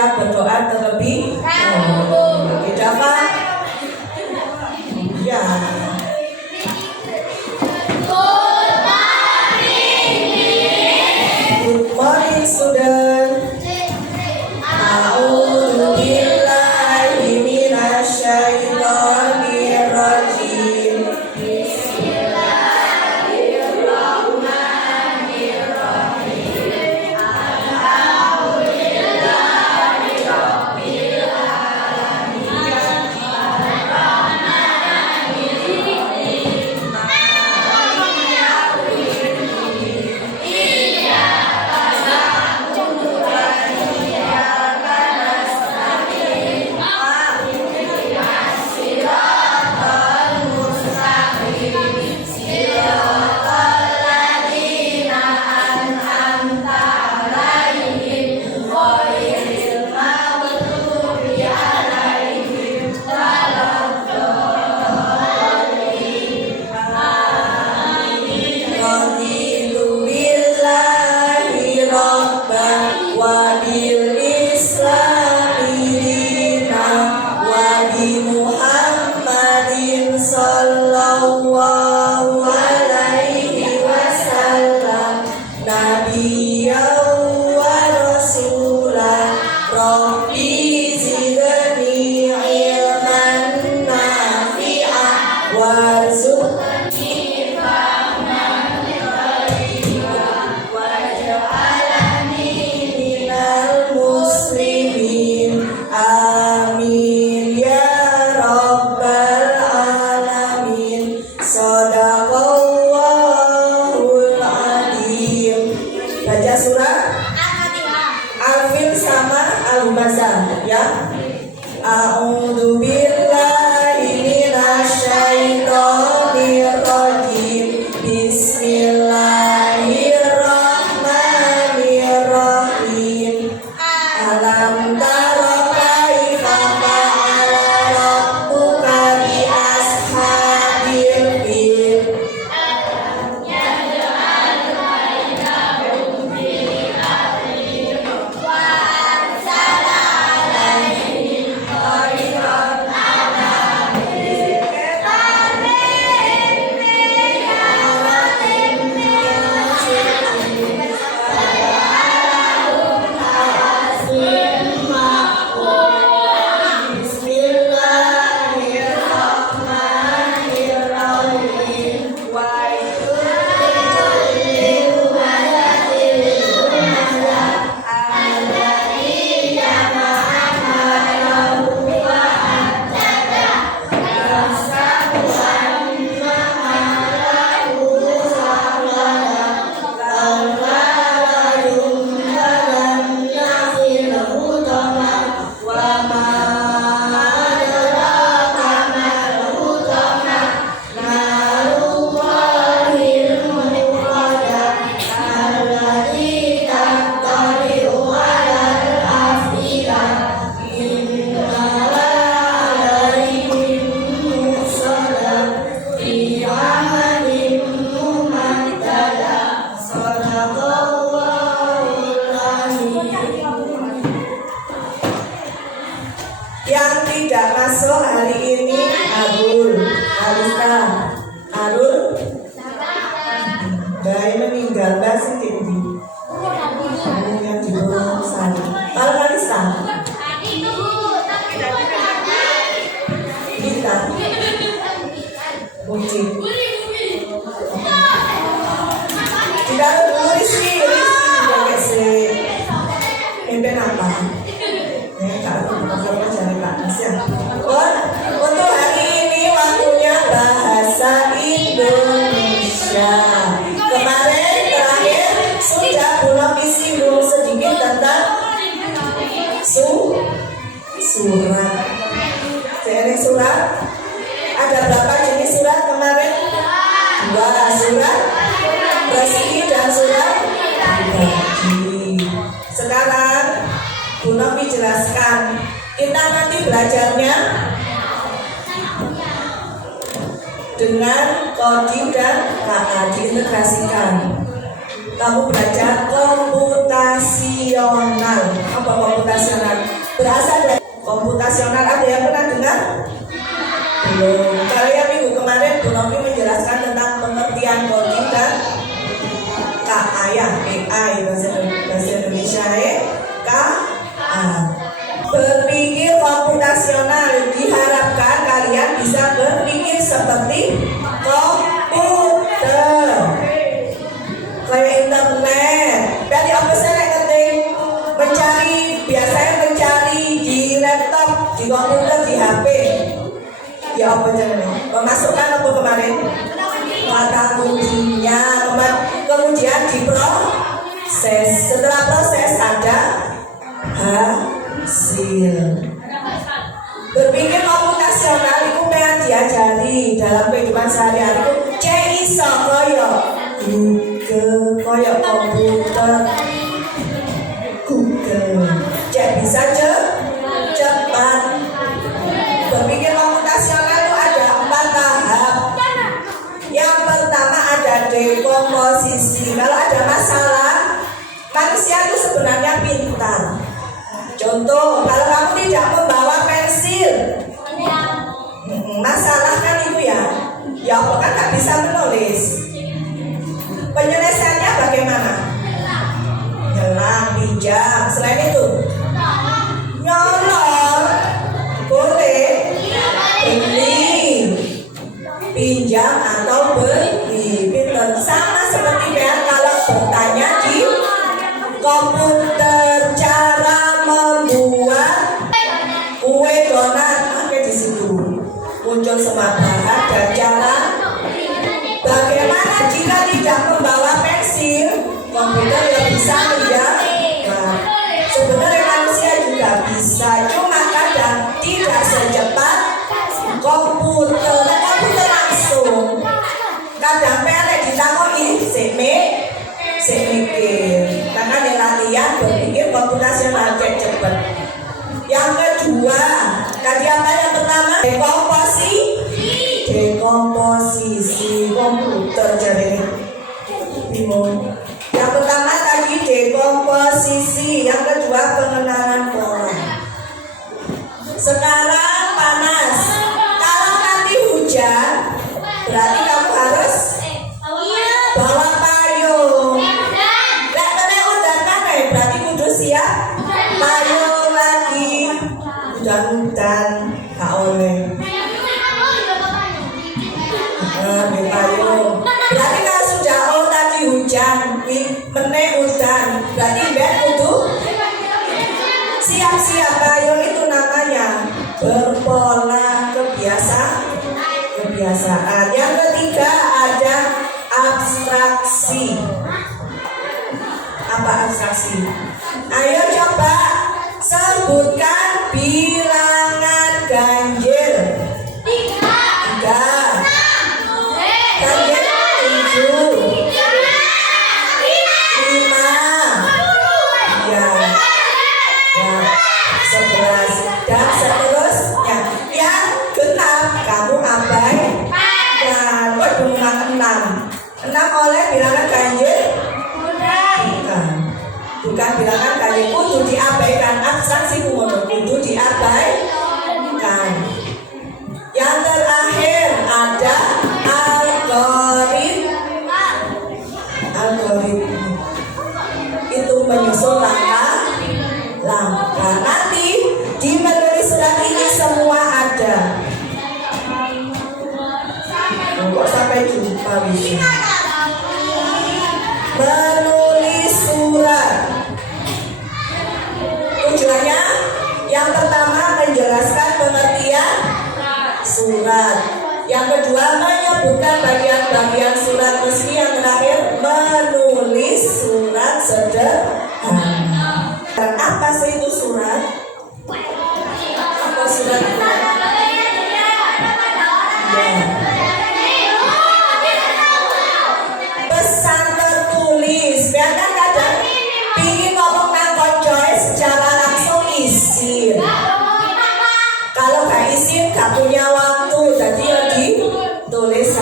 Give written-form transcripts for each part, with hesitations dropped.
kita berdoa terlebih dahulu. Oke, Dava? Ya. Good morning, student. A'udzu billahi minasy syaithanir rajim. A'udzu billahi minasy syaithanir rajim. Bismillahirrahmanirrahim. Alam tara kaifa fa'ala rabbuka bi ashabil fil. Yang tidak masuk hari ini Arul, Alisa, Arul, Bayi meninggal bahasa tinggi. Yang di bawah sana. Kalau Alisa, kita, Uci. Tidak dulu Rizky juga kasih pimpin apa? Untuk hari ini waktunya bahasa Indonesia. Kemarin terakhir sudah belum disinggung sedikit tentang surat. Jenis surat. Ada berapa jenis surat kemarin? 2 surat resmi dan surat pribadi. Sekarang Bu Novi jelaskan. Kita nanti belajarnya dengan Kodim dan KA diintegrasikan. Kamu belajar komputasional. Apa komputasional? Berasal dari komputasional. Ada yang pernah dengar? Belum. Kalau yang minggu kemarin Bu Novi menjelaskan tentang pengertian coding dan KA ya, AI bahasa Indonesia KA. Berpikir komputasional diharapkan kalian bisa berpikir seperti komputer, kayak internet. Jadi apa saya ketik mencari, biasanya mencari di laptop, di komputer, di HP. Ya apa jangan memasukkan apa kemarin kata kuncinya, kemudian diproses. Setelah proses ada hasil. Berpikir komputasional itu pengen diajari dalam kehidupan sehari-hari. Cek iso koyo Google, koyo komputer Google. Cek bisa cepat. Berpikir komputasional itu ada 4 tahap. Yang pertama ada dekomposisi. Kalau ada masalah, manusia itu sebenarnya pintar. Contoh, kalau kamu tidak membawa pensil, masalah kan itu ya apa kan nggak bisa menulis. Penyelesaiannya bagaimana? Nyelang, pinjam. Selain itu, nyolong, boleh, beli, pinjam atau beli. Pintar. Sama seperti kalau bertanya di komputer cara membuat kue donat, oke di situ muncul semua bahan dan cara. Bagaimana jika tidak membawa pensil? Komputer yang bisa menjawab. Sebenarnya manusia juga bisa, cuma kadang tidak secepat komputer. Komputer langsung. Kadang pelek ditakoni mikir. Karena dia latihan berpikir komputasional cepat. Yang kedua, tadi apa yang pertama? Dekomposisi komputer jadi bingung. Yang pertama tadi dekomposisi, yang kedua pengenalan pola. Sekarang panas. Kalau nanti hujan, berarti kamu harus bawa payung. Berarti kudu siap payung lagi. Hujan gak oleh payung. Berarti kalau sudah tadi hujan, meneh hujan, berarti bed kudu siap-siap. Payung itu namanya berpola, kebiasaan. Yang ketiga ada abstraksi. Apa abstraksi? Ayo coba sebutkan bilangan ganjil. 3. Ganjil 7. 5. Ya. 11 dan seterusnya. Yang genap kamu abaikan. Bukan 6. 6 oleh bilangan ganjil. Bukan bilangan kali kudu diabaikan. Abstraksi kudu diabaikan. Yang terakhir ada algoritma. Itu menyusun langkah. Nanti di menulis surat ini semua ada. Kok sampai jumpa bisa menulis surat. Tujuannya yang pertama menjelaskan pengertian surat. Yang kedua menyebutkan bagian-bagian surat resmi. Yang terakhir menulis surat sederhana. Dan apa sih itu surat? Apa surat itu? Pesan tertulis. Biarkan kadang ingin ngomong nang coy secara langsung isin. Kalau gak isin gak punya waktu, jadi ya ditulis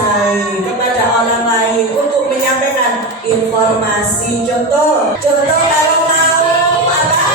kepada orang lain untuk menyampaikan informasi. Contoh kalau mau apa?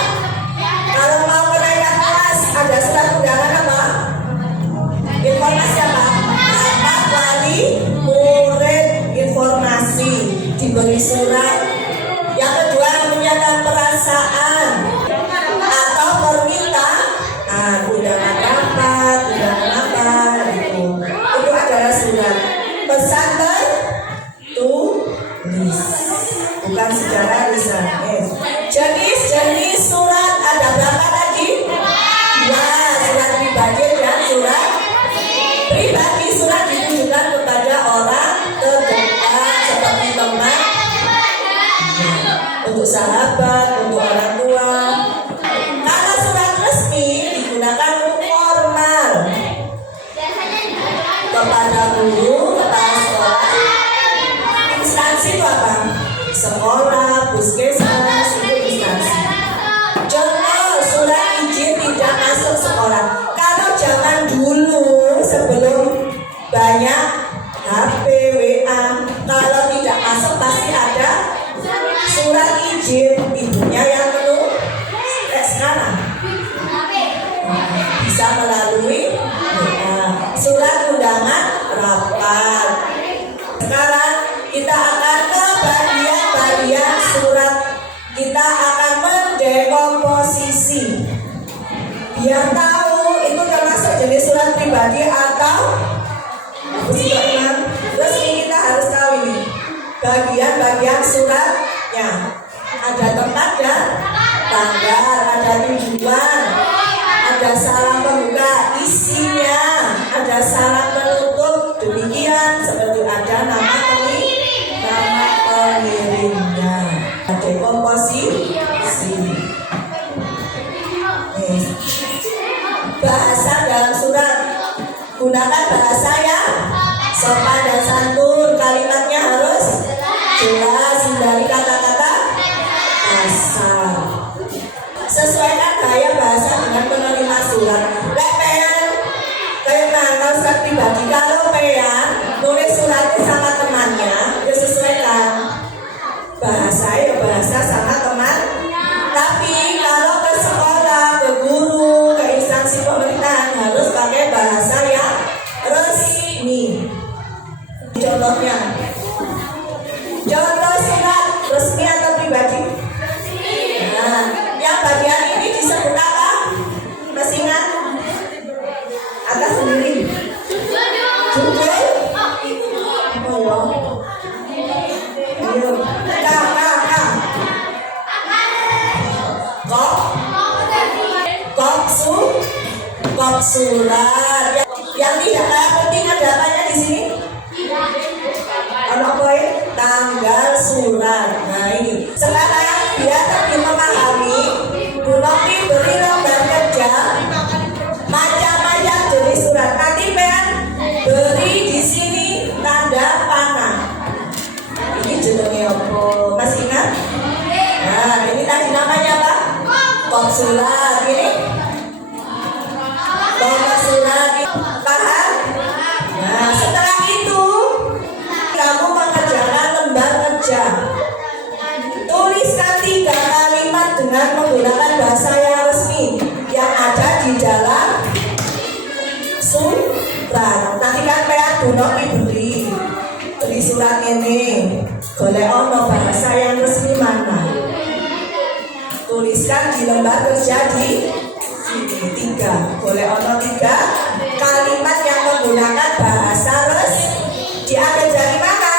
isi. Biar tahu itu termasuk jenis surat pribadi atau bukan. Terus ini kita harus tahu ini bagian-bagian suratnya. Ada tempat dan tanggal, ada tujuan, ada salam pembuka, isinya, ada salam penutup, demikian seperti ada nama pengirimnya, ada komposisi. Bahasa dalam surat, gunakan bahasa yang sopan dan santun, kalimatnya harus jelas, hindari kata-kata kasar. Sesuaikan gaya bahasa dengan penerima surat. Kalau surat pribadi, kalau pengen nulis suratnya sama temannya, ya sesuaikan bahasa ya bahasa sama teman. Tapi kalau ke sekolah, ke guru, ke instansi pemerintahan harus pakai bahasa yang resmi. Contohnya, contoh surat resmi atau pribadi. Nah, yang bagian ini disebut apa? Masih ingat? Atas sendiri. Judul? Oh, Kok surat. Yang tidak kalah penting ada apanya di sini? Ada apa ya? Tanggal surat. Nah ini. Sekarang biar lebih memahami, Bu Novi beri lembar kerja macam-macam jenis surat. Nanti pengen beri di sini tanda panah. Ini judulnya apa? Masih ingat? Nah ini tadi namanya apa? Kok surat. Ini kok surat. Paham? Nah setelah itu kamu mengerjakan lembar kerja. Tuliskan 3 kalimat dengan menggunakan bahasa yang resmi yang ada di dalam surat. Nanti kan pengen Bu Novi beri surat ini. Golek ono bahasa yang resmi mana? Tuliskan di lembar kerja di sini 3. Golek ono 3 kalimat yang menggunakan bahasa resmi. Diambil dari mana?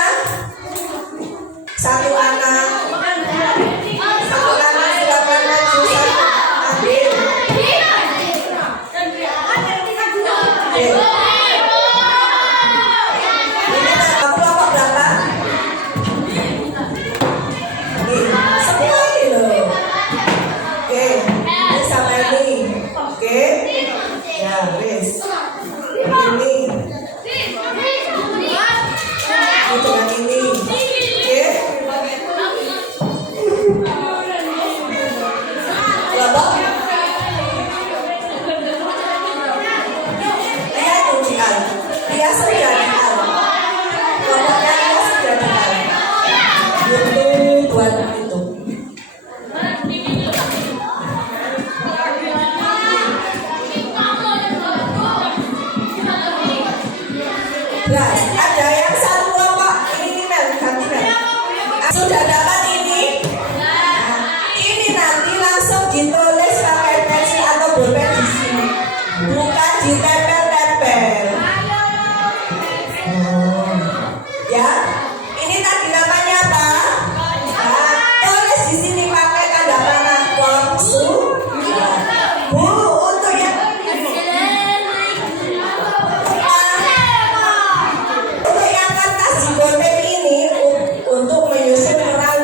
Satu anak silakan maju. Ambil. Ini kelompok berapa? Ini semua ini loh. Oke, ini sama ini. Oke, ya wis. Ini dengan ini. Oke. Kelompok. Dia tunjukkan. Dia sudah dial. Kelompoknya dia sudah dial. Itu buat itu. Belas. Ada yang satu kelompok. Ini Mel, ganti Mel. Sudah dapat ini? Ini nanti langsung ditulis pakai pensil atau bolpen di sini. Bukan ditempel-tempel. Ya. Ini tadi namanya apa? Nah, tulis di sini pakai tanda panah kok surat. Bu, untuk yang kertas di bolpen ini untuk menyusun perahu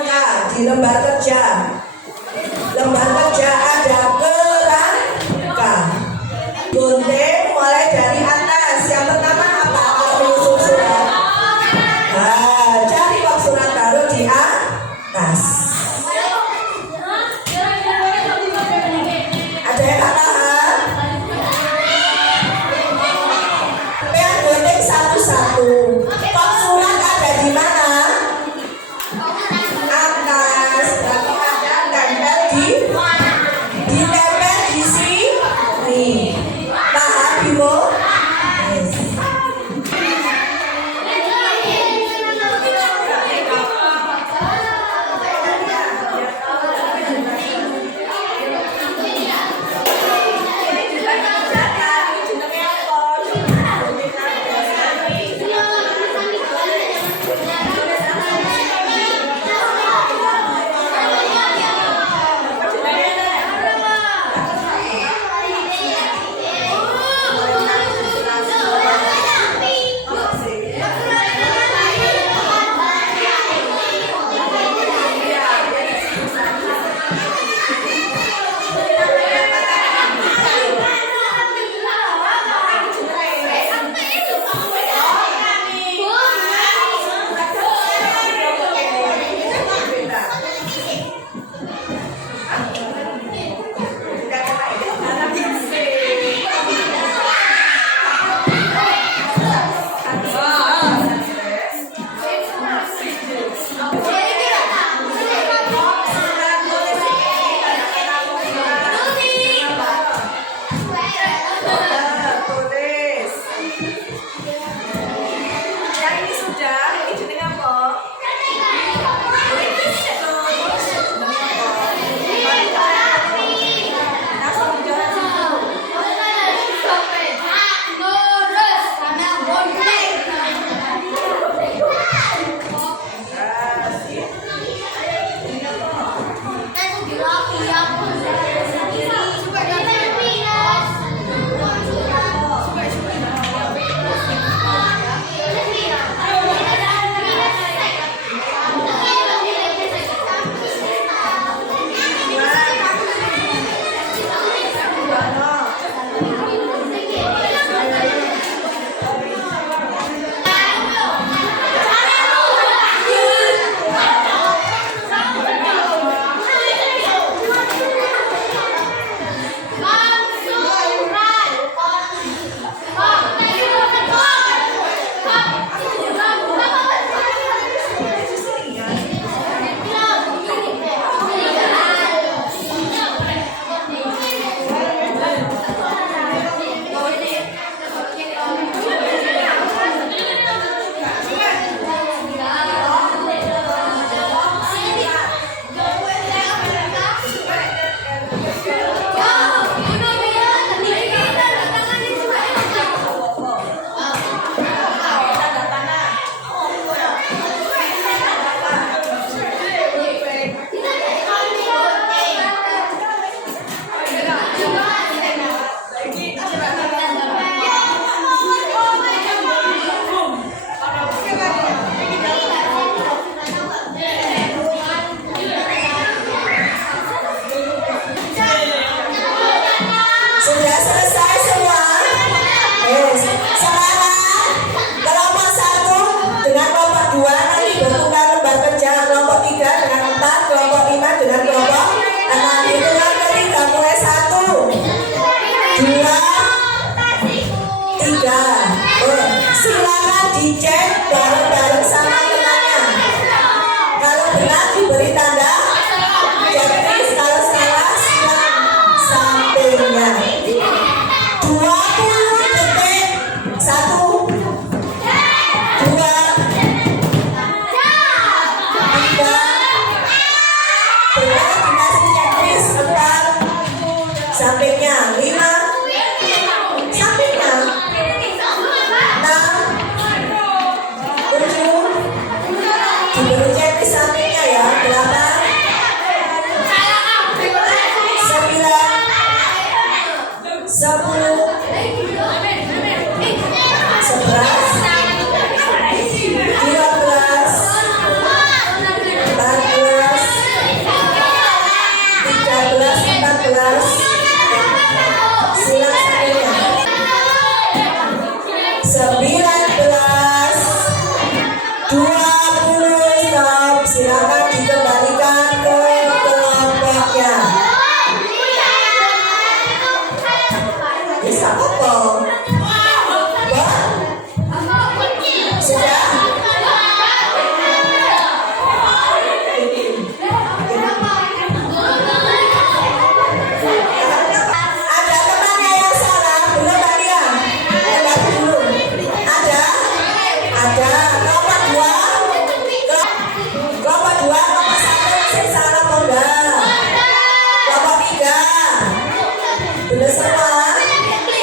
Benar semua?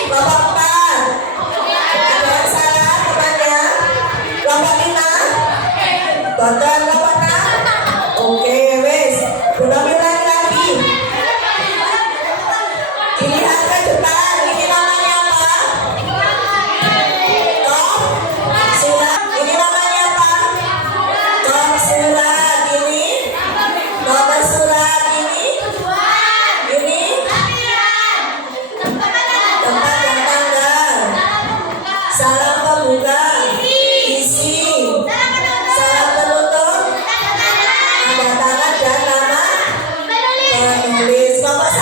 Kelompok 4. Ada yang salah temannya? Kelompok 5? Betul kelompok 6? Oke, wes. Ulangi lagi. Dilihat ke depan. Ini namanya apa? Top surat. Ini namanya apa? Top surat. Ini nomor surat. Ini tempat yang tanggal. Salam pembuka. Isi. Salam penutup. Tanda tangan dan nama penulis. Nomor 1.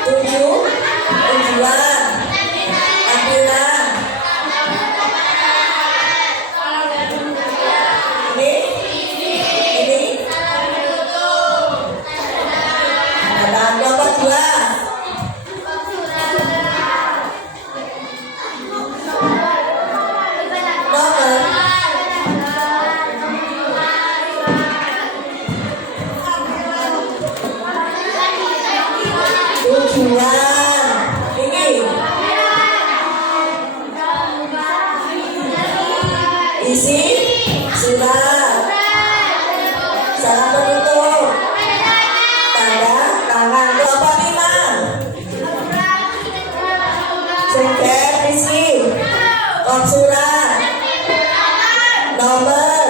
Tujuan. Tampilan. Ini ada nomor 2. Tujuan. Ini isi surat. Salam penutup. Tanda tangan. Kelompok 5. Singkat isi. Top surat. Nomor.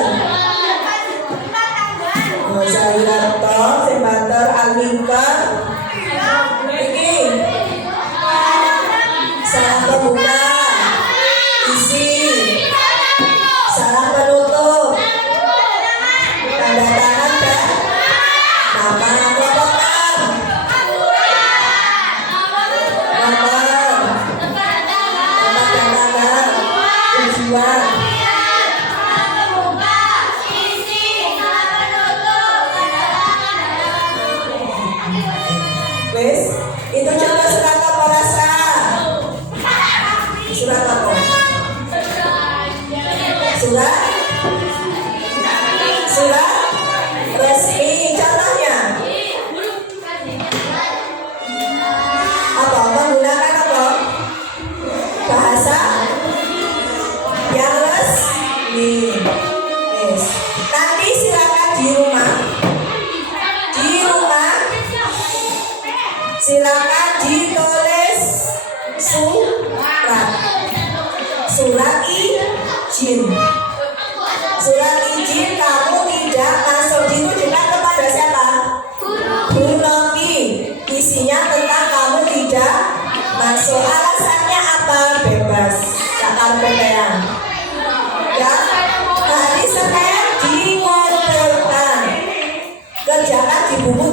Saya Wiranto, Sebater Alwika. Ini salam pembuka. Isi. Salam penutup. Tanda tangan dan nama kelompok 6. Nomor. Tempat dan tanggal. Tujuan. Wes, itu contoh surat apa rasa? Surat apa? Surat resmi. Contohnya apa? Menggunakan apa? Bahasa yang resmi. Yes. Nanti silakan di rumah silakan ditulis surat izin. Surat izin kamu tidak masuk ditujukan kepada siapa? Guru Novi. Isinya tentang kamu tidak masuk. Alasannya apa? Bebas. Sakar PPM. Ya. Hari Senin dikumpulkan. Kerjakan di buku